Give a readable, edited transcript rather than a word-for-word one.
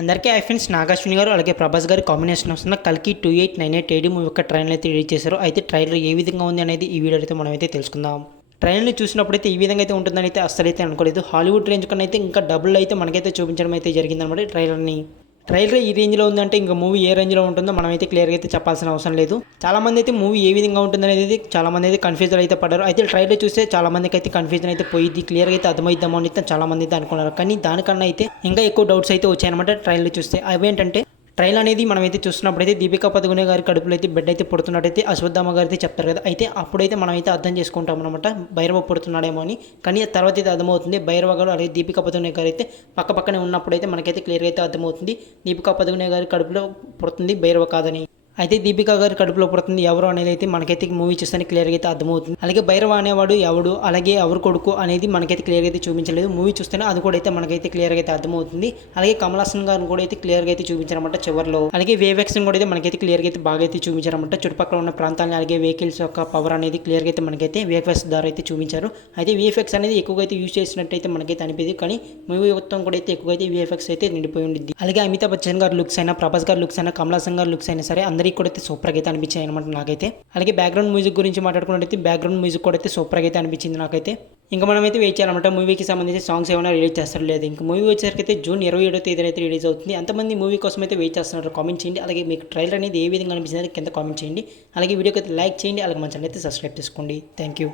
అందరికీ hi friends, Nagashwini గారు అలాగే ప్రభాస్ గారి కాంబినేషన్ వస్తున్న కల్కి 2898 ఏడి మూవీ యొక్క ట్రైలర్ అయితే రిలీజ్ చేశారు. అయితే ట్రైలర్ ఏ విధంగా ఉంది అనేది ఈ వీడియో అయితే మనమైతే తెలుసుకుందాం. ట్రైలర్ని చూసినప్పుడైతే ఈ విధంగా అయితే ఉంటుందని అయితే అస్సలు అయితే అనుకోలేదు. హాలీవుడ్ రేంజ్ కన్నా అయితే ఇంకా డబుల్ అయితే మనకైతే చూపించడం అయితే జరిగిందనమాట ట్రైలర్ని. ట్రైలర్ ఈ రేంజ్లో ఉందంటే ఇంకా మూవీ ఏ రేంజ్లో ఉంటుందో మనమైతే క్లియర్గా అయితే చెప్పాల్సిన అవసరం లేదు. చాలామంది అయితే మూవీ ఏ విధంగా ఉంటుందనేది చాలామంది అయితే కన్ఫ్యూజన్ అయితే పడ్డారు. అయితే ట్రైలర్ చూస్తే చాలామందికి అయితే కన్ఫ్యూజన్ అయితే పోయింది, క్లియర్గా అయితే అర్థమైద్దామో అని అయితే చాలామంది అయితే అనుకున్నారు. కానీ దానికన్నా అయితే ఇంకా ఎక్కువ డౌట్స్ అయితే వచ్చాయన్నమాట ట్రైలర్ చూస్తే. అవేంటంటే ట్రైల్ అనేది మనమైతే చూస్తున్నప్పుడైతే దీపికా పదుకునే గారి కడుపులో అయితే బిడ్డ అయితే పుడుతున్నట్టయితే అశ్వత్థామ గారు అయితే చెప్తారు కదా. అయితే అప్పుడైతే మనమైతే అర్థం చేసుకుంటాం అనమాట భైరవ పుడుతున్నాడేమో అని. కానీ తర్వాత అయితే అర్థమవుతుంది భైరవ గారు అలాగే దీపికా పదుకునే గారు అయితే పక్కనే ఉన్నప్పుడైతే మనకైతే క్లియర్గా అయితే అర్థమవుతుంది దీపికా పదుకునే గారి కడుపులో పుడుతుంది భైరవ కాదని. అయితే దీపికా గారి కడుపులో పుడుతుంది ఎవరు అనేది అయితే మనకైతే మూవీ చూస్తే క్లియర్గా అయితే అర్థమవుతుంది. అలాగే భైరవ అనేవాడు ఎవడు, అలాగే ఎవరు కొడుకు అనేది మనకైతే క్లియర్గా అయితే చూపించలేదు. మూవీ చూస్తేనే అది కూడా అయితే మనకైతే క్లియర్గా అయితే అర్థమవుతుంది. అలాగే కమల్ హాసన్ గారిని కూడా అయితే క్లియర్గా అయితే చూపించారన్నమాట చివరిలో. అలాగే వేవ్ఎక్స్ కూడా అయితే మనకైతే క్లియర్గా అయితే బాగా అయితే చూపించారన్నమాట. చుట్టుపక్కల ఉన్న ప్రాంతాలను అలాగే వెహికల్స్ యొక్క పవర్ అనేది క్లియర్గా అయితే మనకైతే వేవ్ఎక్స్ ద్వారా అయితే చూపించారు. అయితే విఎఫ్ఎక్స్ అనేది ఎక్కువగా అయితే యూజ్ చేసినట్టయితే మనకైతే అనిపించింది. కానీ మూవీ మొత్తం కూడా అయితే ఎక్కువగా అయితే విఎఫ్ఎక్స్ అయితే నిండిపోయి ఉండిద్ది. అలాగే అమితాబ్ బచ్చన్ గారి లుక్స్ అయినా, ప్రభాస్ గారి లుక్స్ అయినా, కమల్ హాసన్ గారి లుక్స్ అయినా సరే అందరికీ కూడా అయితే సూపర్గా అయితే అనిపించాయి అనమాట నాకైతే. అలాగే బ్యాక్గ్రౌండ్ మ్యూజిక్ గురించి మాట్లాడుకున్నట్టయితే బ్యాక్గ్రౌండ్ మ్యూజిక్ కూడా అయితే సూపర్గా అయితే అనిపించింది నాకైతే. ఇంకా మనమైతే వెయిట్ చేయాలన్నమాట మూవీకి సంబంధించి సాంగ్స్ ఏమైనా రిలీజ్ చేస్తారు లేదు. ఇంకా మూవీ వచ్చేసరికి అయితే జూన్ 27వ తేదీన అయితే రిలీజ్ అవుతుంది. అంతమంది మూవీ కోసం అయితే వెయిట్ చేస్తున్నారు. కామెంట్ చేయండి. అలాగే మీకు ట్రైలర్ అనేది ఏ విధంగా అనిపించింది కింద కామెంట్ చేయండి. అలాగే వీడియోకి అయితే లైక్ చేయండి. అలాగే మన ఛానల్ అయితే సబ్స్క్రైబ్ చేసుకోండి. Thank you.